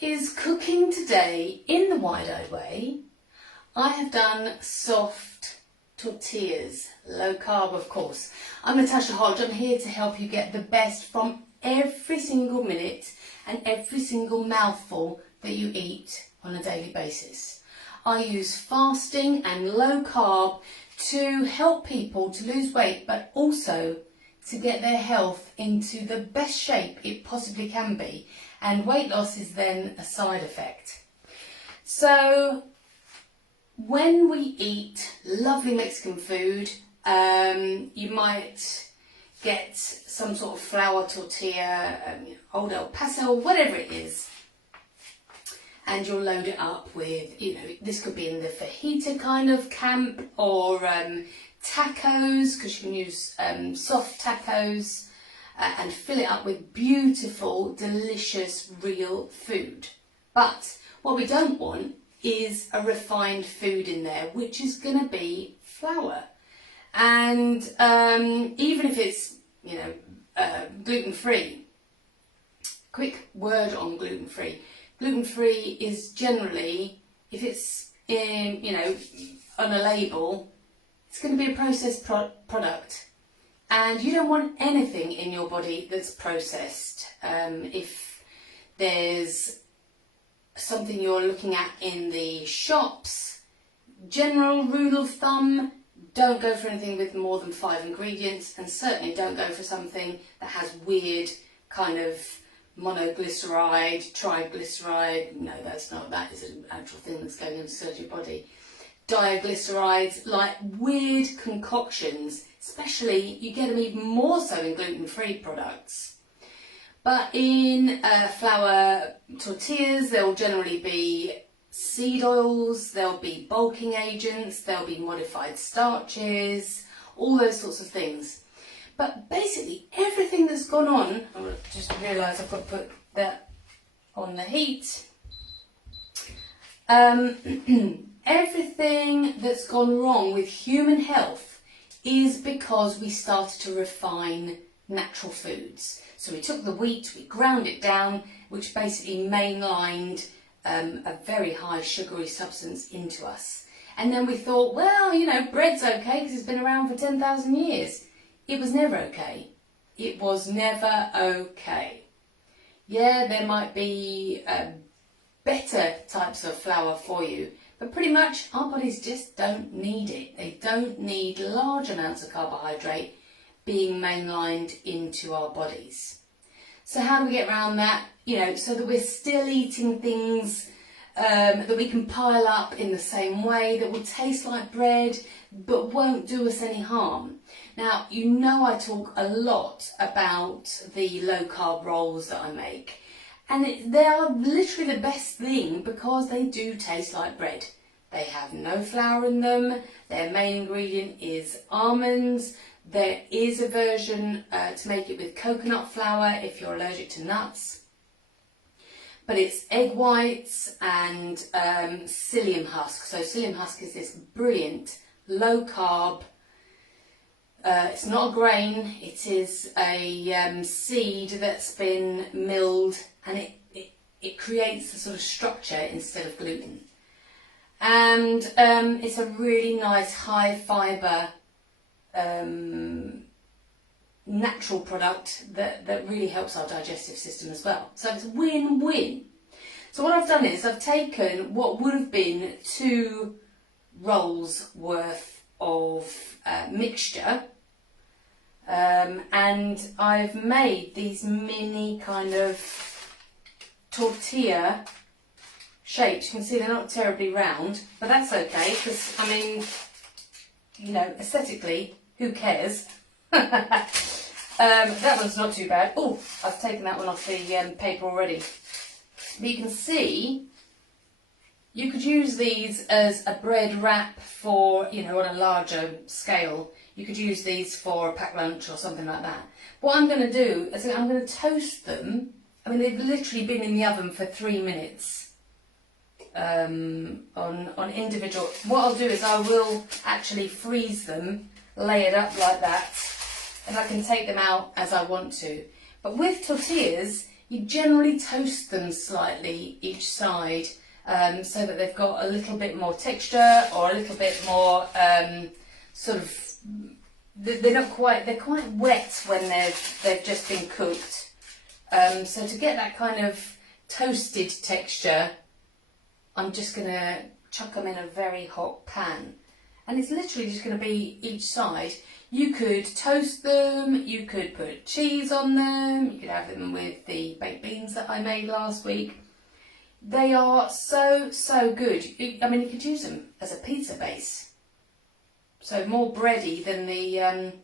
is cooking today in the wide-eyed way. I have done soft tortillas, low carb of course. I'm Natasha Hodge. I'm here to help you get the best from every single minute and every single mouthful that you eat on a daily basis. I use fasting and low carb to help people to lose weight, but also to get their health into the best shape it possibly can be. And weight loss is then a side effect. So when we eat lovely Mexican food, you might get some sort of flour tortilla, old El Paso, whatever it is, and you'll load it up with, this could be in the fajita kind of camp, or tacos, because you can use soft tacos, and fill it up with beautiful, delicious, real food. But what we don't want is a refined food in there, which is going to be flour. And even if it's, gluten-free, quick word on gluten-free. Gluten-free is generally, if it's in, on a label, it's going to be a processed product. And you don't want anything in your body that's processed. If there's something you're looking at in the shops, general rule of thumb, don't go for anything with more than 5 ingredients, and certainly don't go for something that has weird kind of monoglyceride, triglyceride. No, that is an actual thing that's going inside your body. Diglycerides, like weird concoctions, especially you get them even more so in gluten-free products. But in flour tortillas, there will generally be seed oils, there'll be bulking agents, there'll be modified starches, all those sorts of things. But basically everything that's gone on, I just realised I've got to put that on the heat. Everything that's gone wrong with human health is because we started to refine natural foods. So we took the wheat, we ground it down, which basically mainlined a very high sugary substance into us. And then we thought, well, bread's okay because it's been around for 10,000 years. It was never okay. It was never okay. Yeah, there might be better types of flour for you, but pretty much our bodies just don't need it. They don't need large amounts of carbohydrate being mainlined into our bodies. So how do we get around that? So that we're still eating things that we can pile up in the same way, that will taste like bread, but won't do us any harm. Now, I talk a lot about the low carb rolls that I make. And they are literally the best thing because they do taste like bread. They have no flour in them. Their main ingredient is almonds. There is a version to make it with coconut flour if you're allergic to nuts. But it's egg whites and psyllium husk. So psyllium husk is this brilliant low carb. It's not a grain. It is a seed that's been milled, and it creates the sort of structure instead of gluten. And it's a really nice high fibre natural product that really helps our digestive system as well. So it's win-win. So what I've done is I've taken what would have been 2 rolls worth of mixture, and I've made these mini kind of tortilla shapes. You can see they're not terribly round, but that's okay because, aesthetically, who cares? That one's not too bad. Oh, I've taken that one off the paper already. But you can see, you could use these as a bread wrap for, on a larger scale. You could use these for a packed lunch or something like that. What I'm going to do is I'm going to toast them. They've literally been in the oven for 3 minutes on individual. What I'll do is I will actually freeze them, lay it up like that, and I can take them out as I want to. But with tortillas, You generally toast them slightly each side so that they've got a little bit more texture or a little bit more sort of, they're quite wet when they've just been cooked. So to get that kind of toasted texture, I'm just going to chuck them in a very hot pan. And it's literally just going to be each side. You could toast them, you could put cheese on them, you could have them with the baked beans that I made last week. They are so, so good. I mean, you could use them as a pizza base. So more bready than the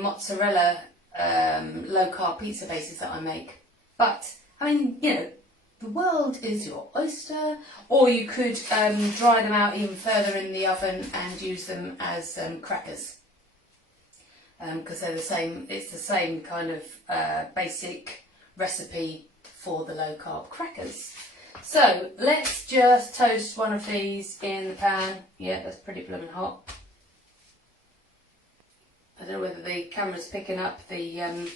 mozzarella low carb pizza bases that I make. But, I mean, you know, the world is your oyster, or you could dry them out even further in the oven and use them as crackers, because they're the same. It's the same kind of basic recipe for the low carb crackers. So let's just toast one of these in the pan. Yeah, that's pretty blooming hot. I don't know whether the camera's picking up the. You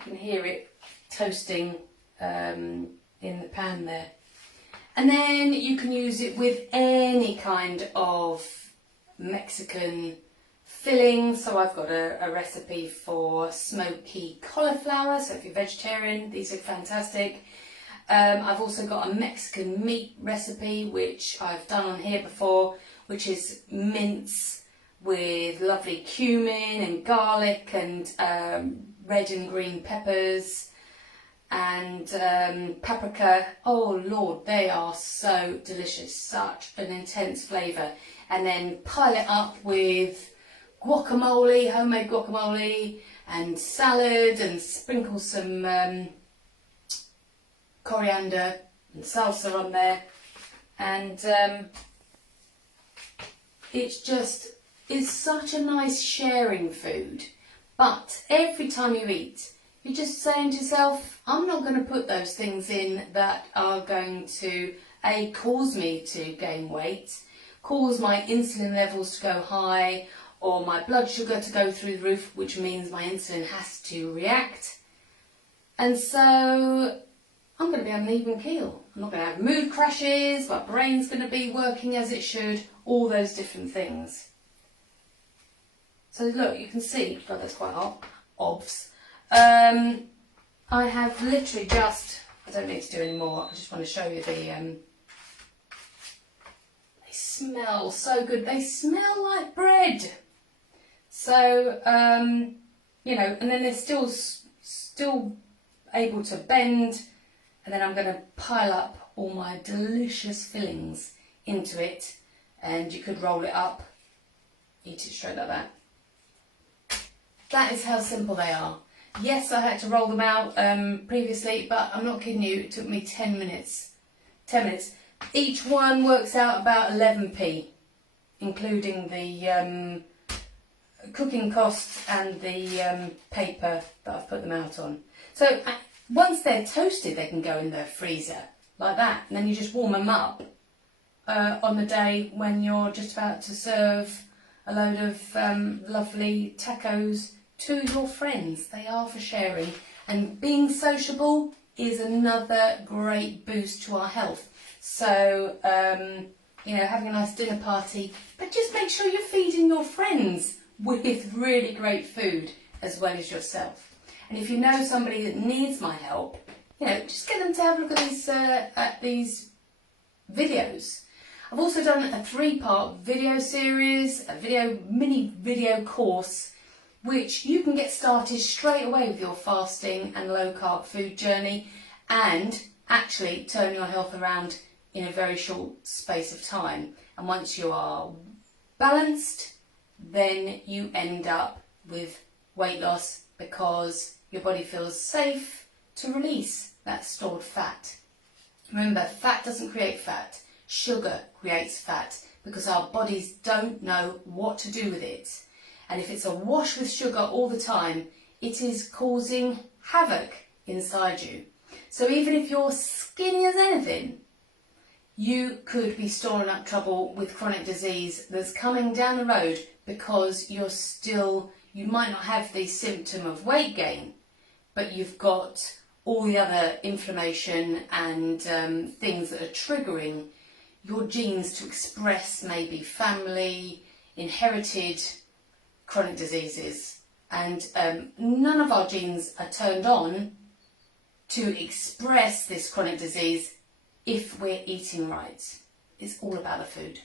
can hear it toasting in the pan there. And then you can use it with any kind of Mexican filling. So I've got a recipe for smoky cauliflower, so if you're vegetarian, these are fantastic. I've also got a Mexican meat recipe which I've done on here before, which is mince with lovely cumin and garlic and red and green peppers and paprika. Oh Lord, they are so delicious, such an intense flavour. And then pile it up with guacamole, homemade guacamole, and salad, and sprinkle some coriander and salsa on there. And it's such a nice sharing food. But every time you eat, you're just saying to yourself, I'm not going to put those things in that are going to cause me to gain weight, cause my insulin levels to go high, or my blood sugar to go through the roof, which means my insulin has to react. And so I'm going to be on an even keel. I'm not going to have mood crashes, my brain's going to be working as it should, all those different things. So look, you can see, God, that's quite hot, obvs. I have literally just, I don't need to do any more, I just want to show you the, they smell so good, they smell like bread. So, you know, and then they're still able to bend, and then I'm going to pile up all my delicious fillings into it, and you could roll it up, eat it straight like that. That is how simple they are. Yes, I had to roll them out previously, but I'm not kidding you, it took me 10 minutes. 10 minutes. Each one works out about 11p, including the cooking costs and the paper that I've put them out on. So once they're toasted, they can go in the freezer like that, and then you just warm them up on the day when you're just about to serve a load of lovely tacos to your friends. They are for sharing, and being sociable is another great boost to our health. So you know, having a nice dinner party, but just make sure you're feeding your friends with really great food as well as yourself. And if you know somebody that needs my help, you know, just get them to have a look at these videos. I've also done a 3-part video series, a mini video course, which you can get started straight away with your fasting and low carb food journey, and actually turn your health around in a very short space of time. And once you are balanced, then you end up with weight loss because your body feels safe to release that stored fat. Remember, fat doesn't create fat, sugar creates fat, because our bodies don't know what to do with it. And if it's awash with sugar all the time, it is causing havoc inside you. So even if you're skinny as anything, you could be storing up trouble with chronic disease that's coming down the road, because you might not have the symptom of weight gain, but you've got all the other inflammation and things that are triggering your genes to express maybe family, inherited chronic diseases. And none of our genes are turned on to express this chronic disease if we're eating right. It's all about the food.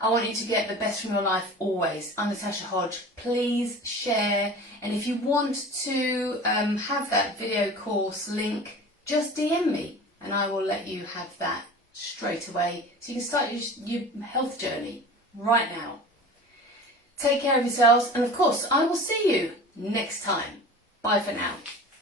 I want you to get the best from your life always. I'm Natasha Hodge. Please share, and if you want to have that video course link, just DM me and I will let you have that straight away so you can start your health journey right now. Take care of yourselves, and of course I will see you next time. Bye for now.